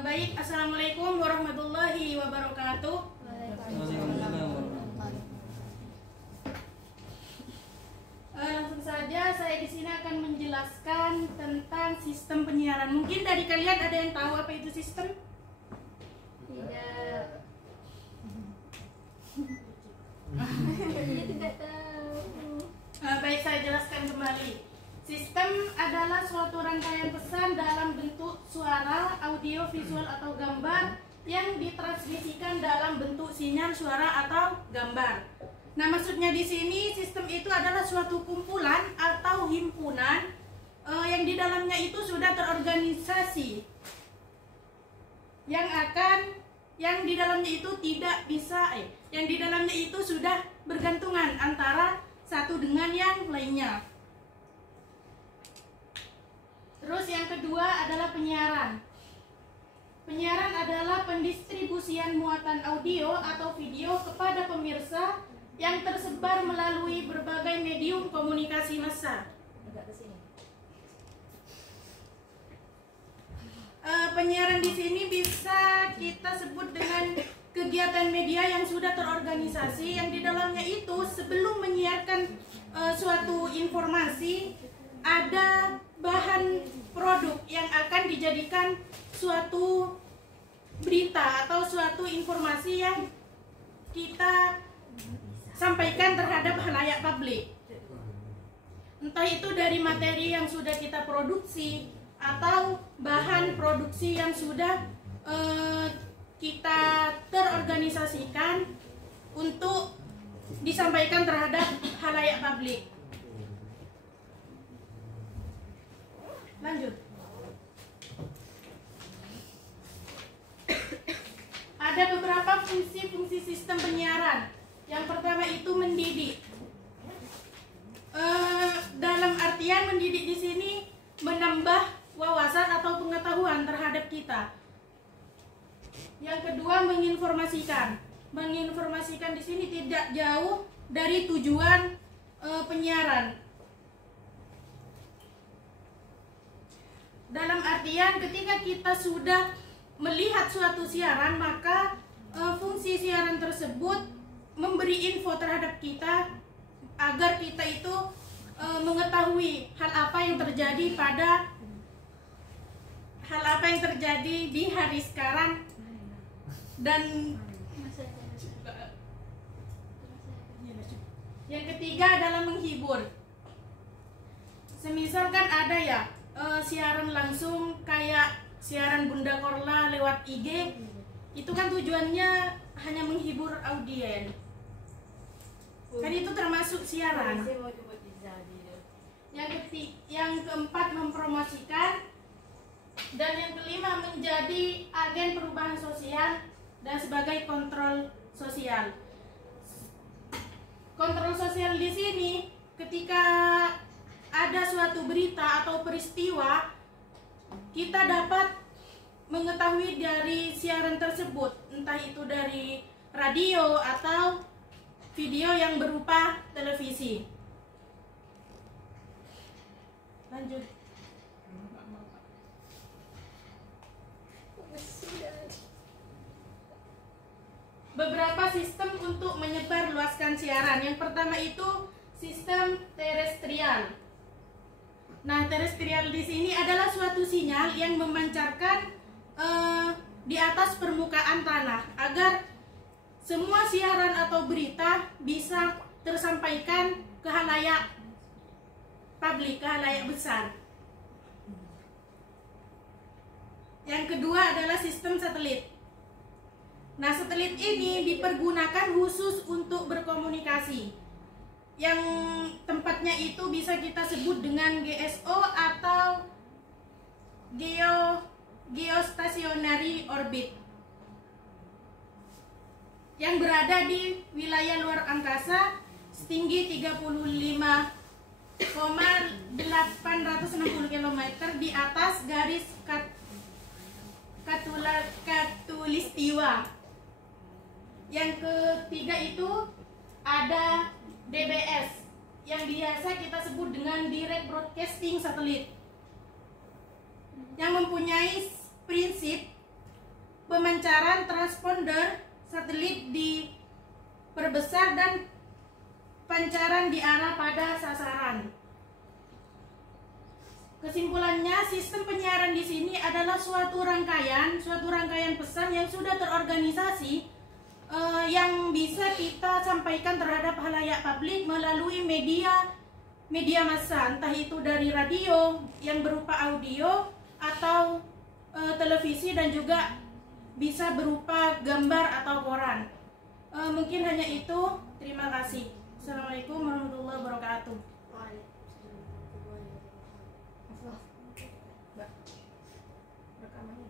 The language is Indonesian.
Baik, Assalamualaikum warahmatullahi wabarakatuh. Langsung saja saya di sini akan menjelaskan tentang sistem penyiaran. Mungkin dari kalian ada yang tahu apa itu sistem? Tidak. Tidak tahu. Baik, saya jelaskan kembali. Sistem adalah suatu rangkaian pesan dalam bentuk suara, audio, visual atau gambar yang ditransmisikan dalam bentuk sinyal suara atau gambar. Nah, maksudnya di sini sistem itu adalah suatu kumpulan atau himpunan yang di dalamnya itu sudah terorganisasi, yang di dalamnya itu tidak bisa, yang di dalamnya itu sudah bergantungan antara satu dengan yang lainnya. Terus yang kedua adalah penyiaran. Penyiaran adalah pendistribusian muatan audio atau video kepada pemirsa yang tersebar melalui berbagai medium komunikasi massa. Penyiaran di sini bisa kita sebut dengan kegiatan media yang sudah terorganisasi, yang di dalamnya itu sebelum menyiarkan suatu informasi ada bahan produk yang akan dijadikan suatu berita atau suatu informasi yang kita sampaikan terhadap khalayak publik. Entah itu dari materi yang sudah kita produksi atau bahan produksi yang sudah kita terorganisasikan untuk disampaikan terhadap khalayak publik. Lanjut. Ada beberapa fungsi-fungsi sistem penyiaran. Yang pertama itu mendidik. Dalam artian mendidik di sini menambah wawasan atau pengetahuan terhadap kita. Yang kedua menginformasikan. Menginformasikan di sini tidak jauh dari tujuan penyiaran. Dalam artian ketika kita sudah melihat suatu siaran, maka fungsi siaran tersebut memberi info terhadap kita agar kita itu mengetahui hal apa yang terjadi di hari sekarang. Dan yang ketiga adalah menghibur. Semisal kan ada ya siaran langsung kayak siaran Bunda Korla lewat IG, itu kan tujuannya hanya menghibur audien, kan itu termasuk siaran. Yang keempat mempromosikan, dan yang kelima menjadi agen perubahan sosial dan sebagai kontrol sosial. Kontrol sosial di sini ketika ada suatu berita atau peristiwa, kita dapat mengetahui dari siaran tersebut, entah itu dari radio atau video yang berupa televisi. Lanjut. Beberapa sistem untuk menyebarluaskan siaran. Yang pertama itu sistem terestrial. Nah, terestrial di sini adalah suatu sinyal yang memancarkan di atas permukaan tanah agar semua siaran atau berita bisa tersampaikan ke khalayak publik, ke khalayak besar. Yang kedua adalah sistem satelit. Nah, satelit ini dipergunakan khusus untuk berkomunikasi, yang tempatnya itu bisa kita sebut dengan GSO atau geostationary orbit, yang berada di wilayah luar angkasa setinggi 35,860 km di atas garis khatulistiwa. Yang ketiga itu ada DBS, yang biasa kita sebut dengan Direct Broadcasting Satellite, yang mempunyai prinsip pemancaran transponder satelit diperbesar dan pancaran diarah pada sasaran. Kesimpulannya, sistem penyiaran di sini adalah suatu rangkaian pesan yang sudah terorganisasi, yang bisa kita sampaikan terhadap halayak publik melalui media massa, entah itu dari radio yang berupa audio atau televisi, dan juga bisa berupa gambar atau koran. Mungkin hanya itu. Terima kasih. Assalamualaikum warahmatullahi wabarakatuh. Rekamannya.